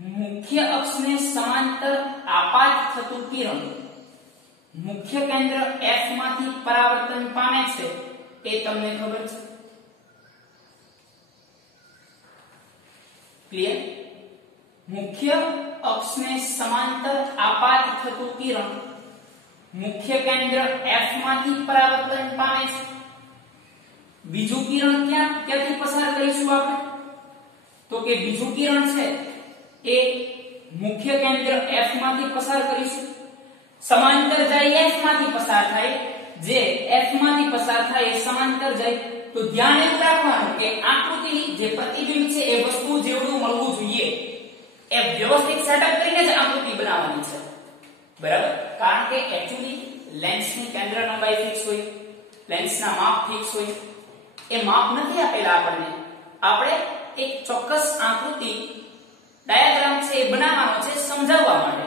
મુખ્ય અક્ષને સમાંતર આપાત થતું કિરણ મુખ્ય કેન્દ્ર F માંથી પરાવર્તન પામે છે એ તમને ખબર છે? ક્લિયર? મુખ્ય અક્ષને સમાંતર આપાત થતું કિરણ મુખ્ય કેન્દ્ર F માંથી પરાવર્તન પામે છે. બીજું કિરણ ક્યાંથી પસાર કરીશું આપણે? તો કે બીજું કિરણ છે એ મુખ્ય કેન્દ્ર F માંથી પસાર કરીશું. સમાંતર જાય F માંથી પસાર થાય, જે F માંથી પસાર થાય એ સમાંતર જાય. તો ધ્યાન એવું રાખવાનું કે આકૃતિની જે પ્રતિબિંબ છે એ વસ્તુ જેવડું મળવું જોઈએ એ વ્યવસ્થિત સેટઅપ કરીને જ આકૃતિ બનાવવાની છે. બરાબર? કારણ કે એક્ચ્યુઅલી લેન્સની કેન્દ્ર લંબાઈ ફિક્સ હોય, લેન્સના માપ ફિક્સ હોય. એ માપ નથી આપેલા આપણને. આપણે એક ચોક્કસ આકૃતિ ડાયાગ્રામ છે એ બનાવવાનો છે સમજાવવા માટે.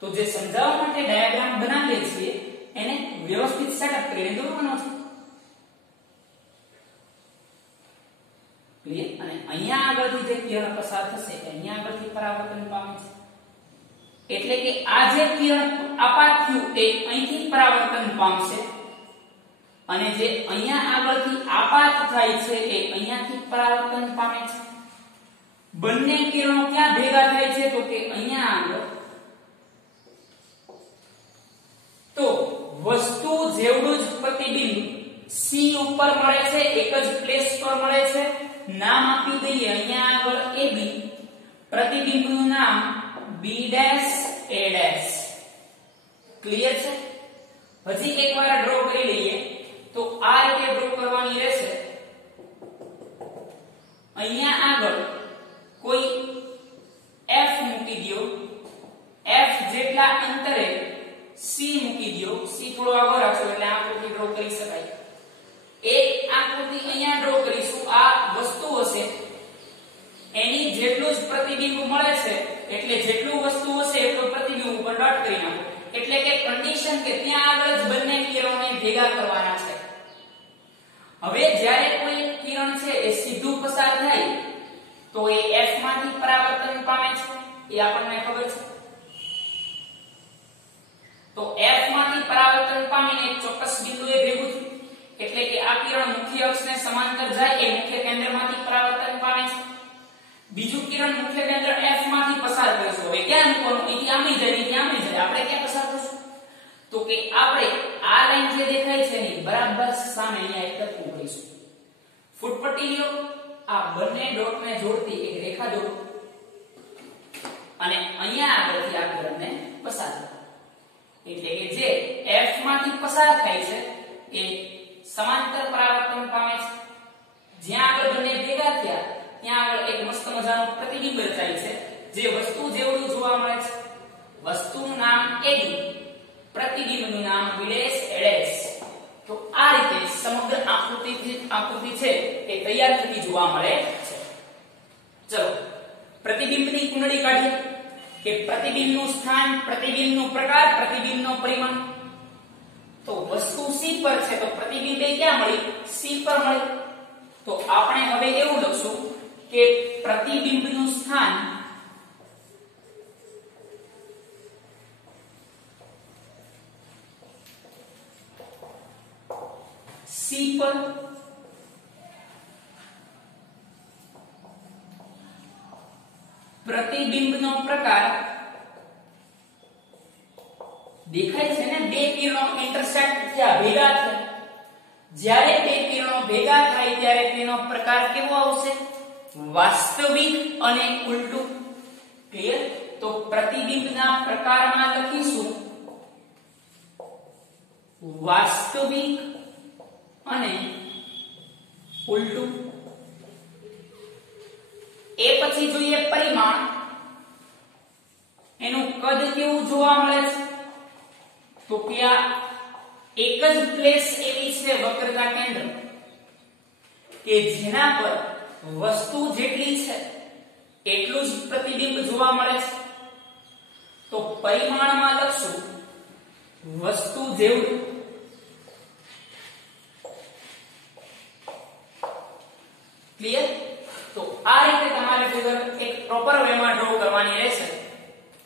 તો જે સમજાવવા માટે ડાયાગ્રામ બનાવીએ છીએ એને વ્યવસ્થિત સેટઅપ કરીને દોરવાનો છે. ક્લિયર? અને અહીંયા આગળથી જે કિરણ પસાર થશે અહીંયા આગળથી પરાવર્તન પામે છે. એટલે કે આ જે કિરણ આપાત થયું એ અહીંથી પરાવર્તન પામશે અને જે અહીંયા આગળથી આપાત થાય છે એ અહીંયાથી પરાવર્તન પામે છે. બંને કિરણો ક્યાં ભેગા થાય છે? તો કે અહીંયા આગળ. તો વસ્તુ જેવડું જ પ્રતિબિંબ C ઉપર મળે છે, એક જ પ્લેસ પર મળે છે. નામ આપી દઈએ અહીંયા આગળ AB, પ્રતિબિંબનું નામ B' A'. ક્લિયર છે? હજી એકવાર ડ્રો કરી લઈએ. તો આ રીતે ડ્રો કરવાની રહેશે. અહીંયા આગળ કોઈ F મૂકી દો, F જેટલા અંતરે C મૂકી દો. C થોડો આગળ રાખશો એટલે આકૃતિ ડ્રો કરી શકાય. એક આકૃતિ અહીંયા ડ્રો કરીશું. આ વસ્તુ હશે એની જેટલું જ પ્રતિબિંબ મળે છે એટલે જેટલું વસ્તુ હશે એટલું પ્રતિબિંબ ઉપર ડોટ કરી નાખો. એટલે કે કન્ડિશન કે ત્યાં આગળ જ બંને કિરણોને ભેગા કરવાના છે. હવે જ્યારે કોઈ કિરણ છે એ સીધું પસાર થાય તો એ F માંથી પરાવર્તન પામે છે એ આપણને ખબર છે. તો F માંથી પરાવર્તન પામીને એક ચોક્કસ બિંદુએ ભેગું થયું. એટલે કે આ કિરણ મુખ્ય અક્ષને સમાંતર જાય એ મુખ્ય કેન્દ્રમાંથી પરાવર્તન પામે છે. બીજું કિરણ મુખ્ય કેન્દ્ર F માંથી પસાર કરશું. હવે ક્યાં મૂકવાનું? અહીંથી આમી જાય, અહીંથી આમી જાય. આપણે ક્યાં પસાર કરશું? તો કે આપણે આ લાઈન જે દેખાય છે એની બરાબર સામે અહીંયા એક ટપકું કરીશું. ફૂટપટ્ટી લ્યો, આ બંને ડોટને જોડતી એક રેખા દોરો અને અહીંયા આગળથી આ કિરણને પસાર કરો. એટલે કે જે F માંથી પસાર થાય છે એ સમાંતર પરાવર્તન પામે છે. જ્યાં આગળ બંને ભેગા થયા ત્યાં આગળ એક મસ્ત મજાનું પ્રતિબિંબ રચાય છે જે વસ્તુ જેવડું જોવા મળે છે. વસ્તુનું નામ AB, પ્રતિબિંબનું નામ B', A'. તો આ રીતે સમગ્ર આકૃતિ છે એ તૈયાર થતી જોવા મળે છે. ચલો પ્રતિબિંબની કુંડળી કાઢીએ કે પ્રતિબિંબનું સ્થાન, પ્રતિબિંબનું પ્રકાર, પ્રતિબિંબનો પરિમાણ. તો વસ્તુ C પર છે તો પ્રતિબિંબ ક્યાં મળી? C પર મળી. તો આપણે હવે એવું લખશું કે પ્રતિબિંબનું સ્થાન C પર, પ્રતિબિંબનો પ્રકાર દેખાય છે ને બે કિરણો ઇન્ટરસેક્ટ થયા, ભેગા થયા. જ્યારે બે કિરણો ભેગા થાય ત્યારે તેનો પ્રકાર કેવો આવશે? વાસ્તવિક અને ઉલટું. ક્લિયર? તો પ્રતિબિંબના પ્રકારમાં લખીશું વાસ્તવિક અને ઉલટું. એ પછી જોઈએ પરિમાણ. એનું કદ કેવું જોવા મળે છે? તો કે આ એક જ પ્લેસ એવી છે વક્રતા કેન્દ્ર કે જેના પર વસ્તુ જેટલી છે એટલું જ પ્રતિબિંબ જોવા મળે છે. તો પરિમાણમાં લખશું વસ્તુ જેવડું. ક્લિયર? તો આ રીતે તમારે ફિગર એક પ્રોપર વેમાં ડ્રો કરવાની રહેશે.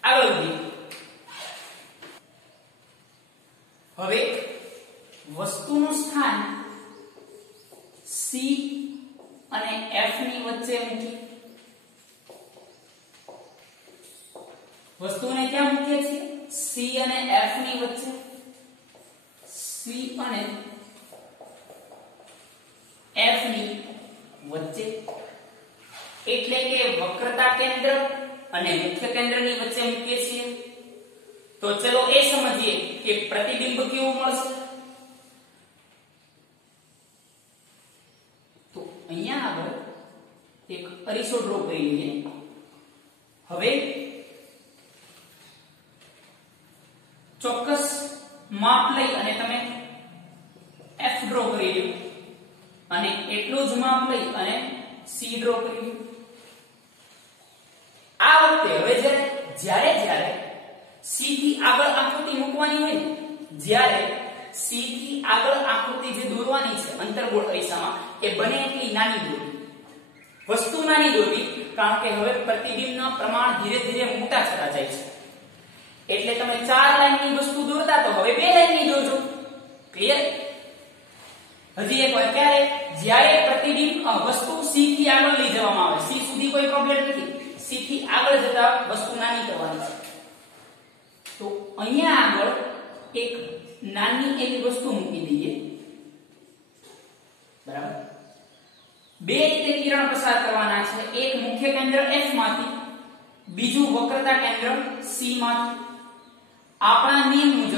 આગળ વધીએ. હવે વસ્તુનું સ્થાન C અને F ની વચ્ચે મૂકી વસ્તુને ક્યાં મૂકીએ છીએ? C અને F ની વચ્ચે. C અને F ની વચ્ચે એટલે કે વક્રતા કેન્દ્ર અને મુખ્ય કેન્દ્રની વચ્ચે મૂકીએ છીએ. તો ચલો એ સમજીએ કે પ્રતિબિંબ કેવું મળશે. તો અહીંયા આગળ એક અરીસો ડ્રો કરી લઈએ. હવે ચોક્કસ માપ લઈ અને તમે F ડ્રો કરી લો અને એટલું જ માપ લઈ અને C ડ્રો કરી લો. આ વખતે હવે જ્યારે C થી આગળ આકૃતિ મૂકવાની હોય, જ્યારે C થી આગળ આકૃતિ જે દોરવાની છે અંતર્ગોળ અરીસામાં, એ બને એટલી નાની દોરવી. વસ્તુ નાની દોરવી, કારણ કે હવે પ્રતિબિંબનું પ્રમાણ ધીરે ધીરે મોટા થતા જાય છે. એટલે તમે 4 લાઈનની વસ્તુ દોરતા તો હવે 2 લાઈનની દોરજો. ક્લિયર? હજી એક વાર, ક્યારે? જ્યારે પ્રતિબિંબ વસ્તુ C થી આગળ લઈ જવામાં આવે. C સુધી કોઈ પ્રોબ્લેમ નથી. C થી આગળ જતા વસ્તુ નાની કરવાની છે. તો અહીંયા આગળ એક નાની એવી વસ્તુ મૂકી દઈએ. બરાબર? બે રીતે કિરણ પસાર કરવાના છે. એક મુખ્ય કેન્દ્ર F માંથી, બીજું વક્રતા કેન્દ્ર C માંથી. આપણા નિયમ મુજબ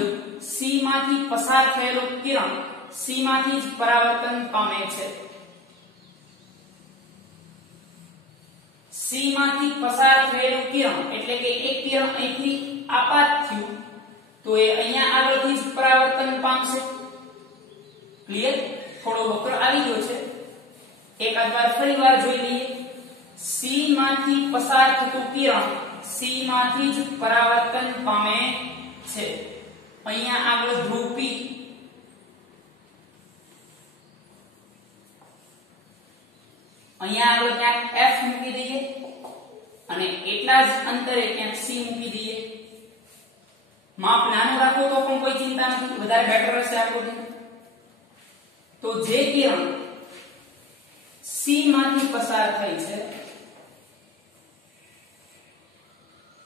C માંથી પસાર થયેલું કિરણ C માંથી જ પરાવર્તન પામે છે. C માંથી પસાર થયેલું કિરણ એટલે કે એક કિરણ અહીંથી આપાત થયું તો એ અહીંયા આગળથી જ પરાવર્તન પામશે. ક્લિયર? થોડો વક્ર આવી ગયો છે. એકાદ વાર ફરીવાર જોઈ લઈએ. C માંથી પસાર થતું કિરણ C માંથી જ પરાવર્તન પામે છે. અહીંયા આગળ ધ્રુવ P, અહીંયા આગળ ક્યાંક F મૂકી દઈએ અને એટલા જ અંતરે ક્યાંક C મૂકી દઈએ. માપ નાનું રાખો તો પણ કોઈ ચિંતા નથી, વધારે બેટર રહેશે આકૃતિ. તો જે કિરણ C માંથી પસાર થઈ છે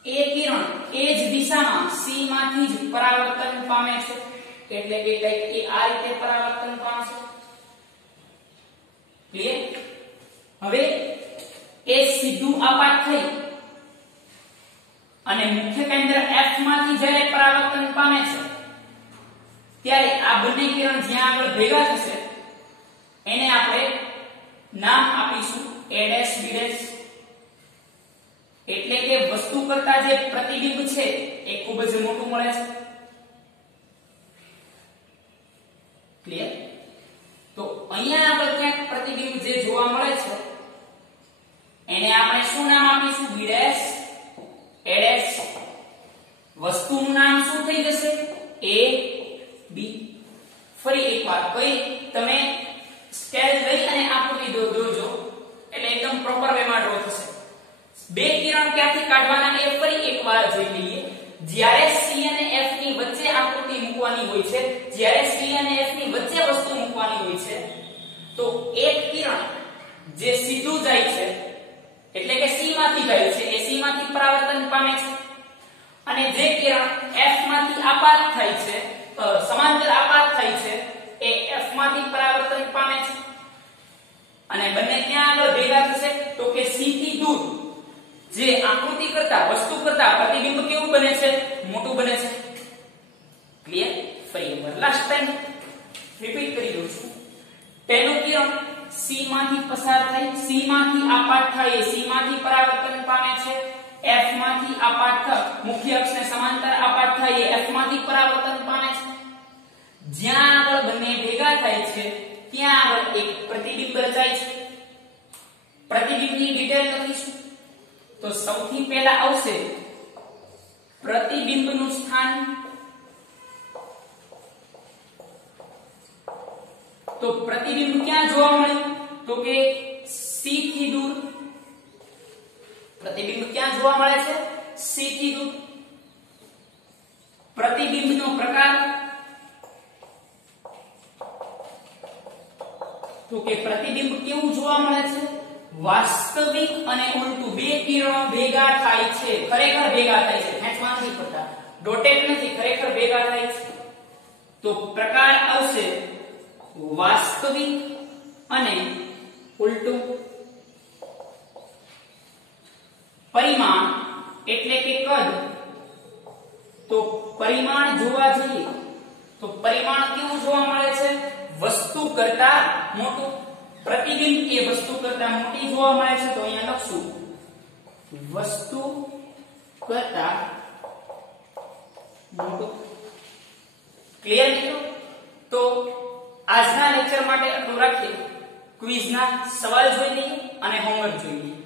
એ કિરણ એ જ દિશામાં C માંથી જ પરાવર્તન પામે છે. એટલે કે કંઈક એ આ રીતે પરાવર્તન પામશે. ક્લિયર? હવે એ સીધું આપાત થઈ અને મુખ્ય કેન્દ્ર F માંથી જ્યારે પરાવર્તન પામે છે ત્યારે આ બંને કિરણ જ્યાં આગળ ભેગા થશે એને આપણે નામ આપીશું A' B'. એટલે કે વસ્તુ કરતા જે પ્રતિબિંબ છે એ ખૂબ જ મોટું મળે છે. ક્લિયર? તો અહીંયા આગળ ક્યાંક પ્રતિબિંબ જે જોવા મળે છે એને આપણે શું નામ આપીશું? B', A'. વસ્તુનું નામ શું થઈ જશે? A, B. ફરી એકવાર કઈ તમે સ્કેલ લઈ અને આકૃતિ દોરજો એટલે એકદમ પ્રોપર વેમાં ડ્રો થશે. બે કિરણ ક્યાંથી કાઢવાના એ ફરી એકવાર જોઈ લઈએ. જ્યારે C અને F ની વચ્ચે આકૃતિ મૂકવાની હોય છે, જ્યારે C અને F ની વચ્ચે વસ્તુ મૂકવાની હોય છે તો એક કિરણ જે સીધું જાય છે એટલે કે C માંથી જાય છે એ C માંથી પરાવર્તન પામે છે અને જે કિરણ F માંથી આપાત થાય છે, સમાંતર આપાત થાય છે, એ F માંથી પરાવર્તન પામે છે. અને બંને ક્યાં આગળ ભેગા થશે? તો કે C થી દૂર જે આકૃતિ કરતા વસ્તુ કરતા પ્રતિબિંબ કેવું બને છે? મોટું બને છે. ક્લિયર? ફરી એકવાર લાસ્ટ ટાઈમ રિપીટ કરી દઉં છું. પહેલું કિરણ C માંથી પસાર થાય, C માંથી આપાત થાય, C માંથી પરાવર્તન પામે છે. F માંથી આપાત થાય, મુખ્ય અક્ષને સમાંતર આપાત થાય, F માંથી પરાવર્તન પામે છે. જ્યાં આગળ બંને ભેગા થાય છે ત્યાં આગળ એક પ્રતિબિંબ રચાય છે. પ્રતિબિંબની ડિટેલ લખીશું. તો સૌથી પહેલા આવશે પ્રતિબિંબનું સ્થાન. તો પ્રતિબિંબ ક્યાં જોવા મળ્યું? તો કે C થી દૂર પ્રતિબિંબ ક્યાં જોવા મળે છે? સી કીધું. પ્રતિબિંબનો પ્રકાર તો કે પ્રતિબિંબ કેવું જોવા મળે છે? વાસ્તવિક અને ઉલટું બે કિરણો ભેગા થાય છે. ખરેખર ભેગા થાય છે, ખેંચવા નથી પડતા, ડોટેડ નથી, ખરેખર ભેગા થાય છે. તો પ્રકાર આવશે વાસ્તવિક અને ઉલટું. પરિમાણ એટલે કે કદ, તો પરિમાણ જોવા જઈએ તો પરિમાણ કેવું જોવા મળે છે? વસ્તુ કરતા મોટું. પ્રતિબિંબ એ વસ્તુ કરતા મોટી જોવા મળે છે, તો અહીંયા લખશું વસ્તુ કરતા મોટું. ક્લિયર મિત્રો? તો આજના લેક્ચર માટે આટલું રાખીએ. ક્વિઝના સવાલ જોઈ લઈએ અને હોમવર્ક જોઈ લઈએ.